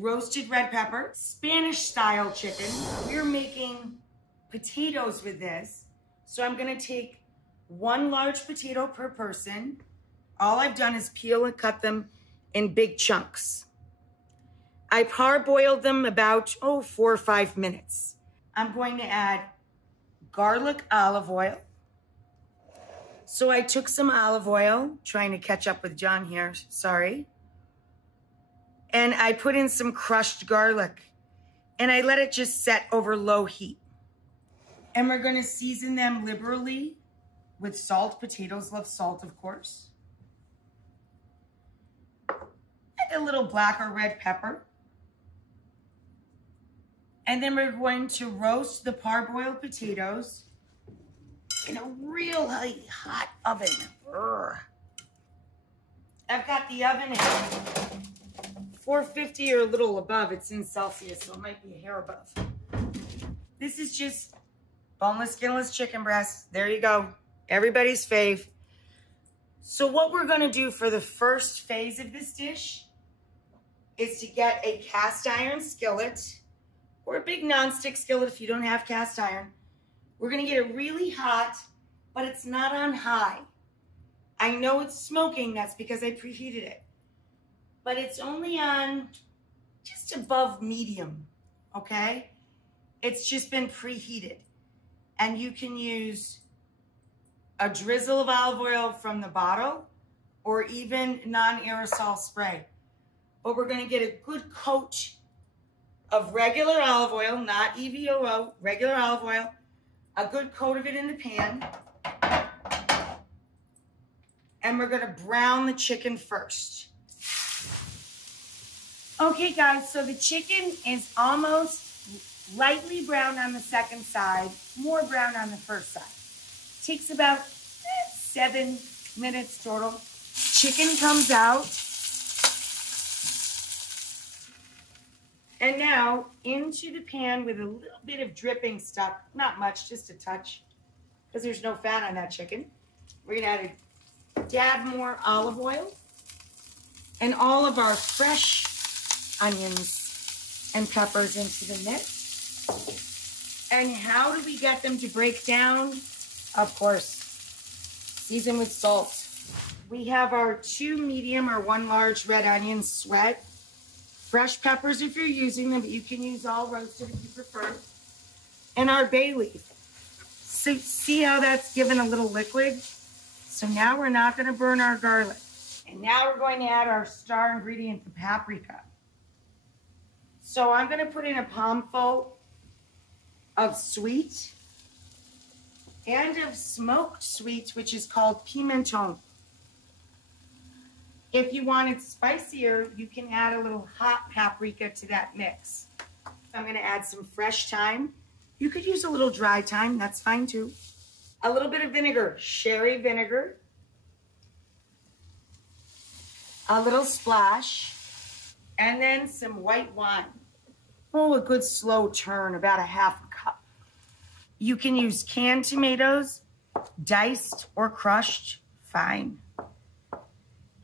roasted red pepper, Spanish style chicken. We're making potatoes with this. So I'm gonna take 1 large potato per person. All I've done is peel and cut them in big chunks. I parboiled them about, 4 or 5 minutes. I'm going to add garlic olive oil. So I took some olive oil, trying to catch up with John here, sorry. And I put in some crushed garlic and I let it just set over low heat. And we're gonna season them liberally with salt. Potatoes love salt, of course. And a little black or red pepper. And then we're going to roast the parboiled potatoes in a real hot oven. I've got the oven at 450 or a little above. It's in Celsius, so it might be a hair above. This is just boneless, skinless chicken breast. There you go. Everybody's fave. So what we're gonna do for the first phase of this dish is to get a cast iron skillet or a big nonstick skillet if you don't have cast iron. We're gonna get it really hot, but it's not on high. I know it's smoking, that's because I preheated it. But it's only on just above medium, okay? It's just been preheated. And you can use a drizzle of olive oil from the bottle or even non-aerosol spray. But we're gonna get a good coat of regular olive oil, not EVOO, regular olive oil, a good coat of it in the pan. And we're gonna brown the chicken first. Okay guys, so the chicken is almost lightly brown on the second side, more brown on the first side. Takes about 7 minutes total. Chicken comes out. And now into the pan with a little bit of dripping stuck, not much, just a touch, because there's no fat on that chicken. We're gonna add a dab more olive oil and all of our fresh onions and peppers into the mix. And how do we get them to break down? Of course, season with salt. We have our 2 medium or 1 large red onion sweat. Fresh peppers if you're using them, but you can use all roasted if you prefer. And our bay leaf. So see how that's given a little liquid? So now we're not gonna burn our garlic. And now we're going to add our star ingredient, the paprika. So I'm gonna put in a palmful of sweet and of smoked sweet, which is called pimenton. If you want it spicier, you can add a little hot paprika to that mix. I'm gonna add some fresh thyme. You could use a little dry thyme, that's fine too. A little bit of vinegar, sherry vinegar. A little splash. And then some white wine. Oh, a good slow turn, about a ½ cup. You can use canned tomatoes, diced or crushed, fine.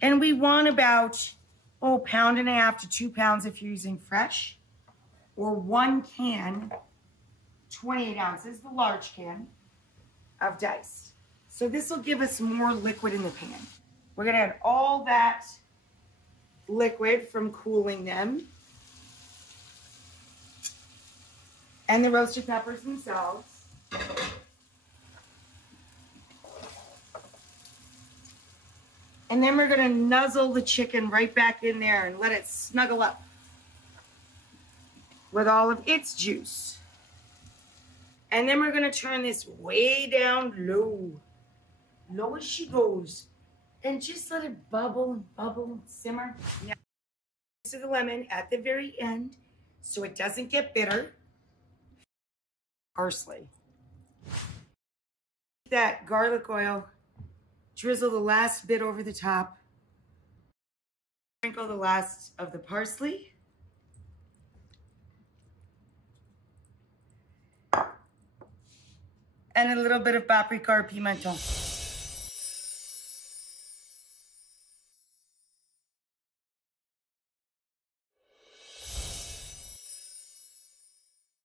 And we want about, 1.5 pounds to 2 pounds if you're using fresh, or 1 can, 28 ounces, the large can, of diced. So this will give us more liquid in the pan. We're gonna add all that liquid from cooling them and the roasted peppers themselves. And then we're gonna nuzzle the chicken right back in there and let it snuggle up with all of its juice. And then we're gonna turn this way down low, low as she goes, and just let it bubble, bubble, simmer. Now, to the lemon at the very end, so it doesn't get bitter. Parsley. That garlic oil, drizzle the last bit over the top. Sprinkle the last of the parsley. And a little bit of paprika or pimenton.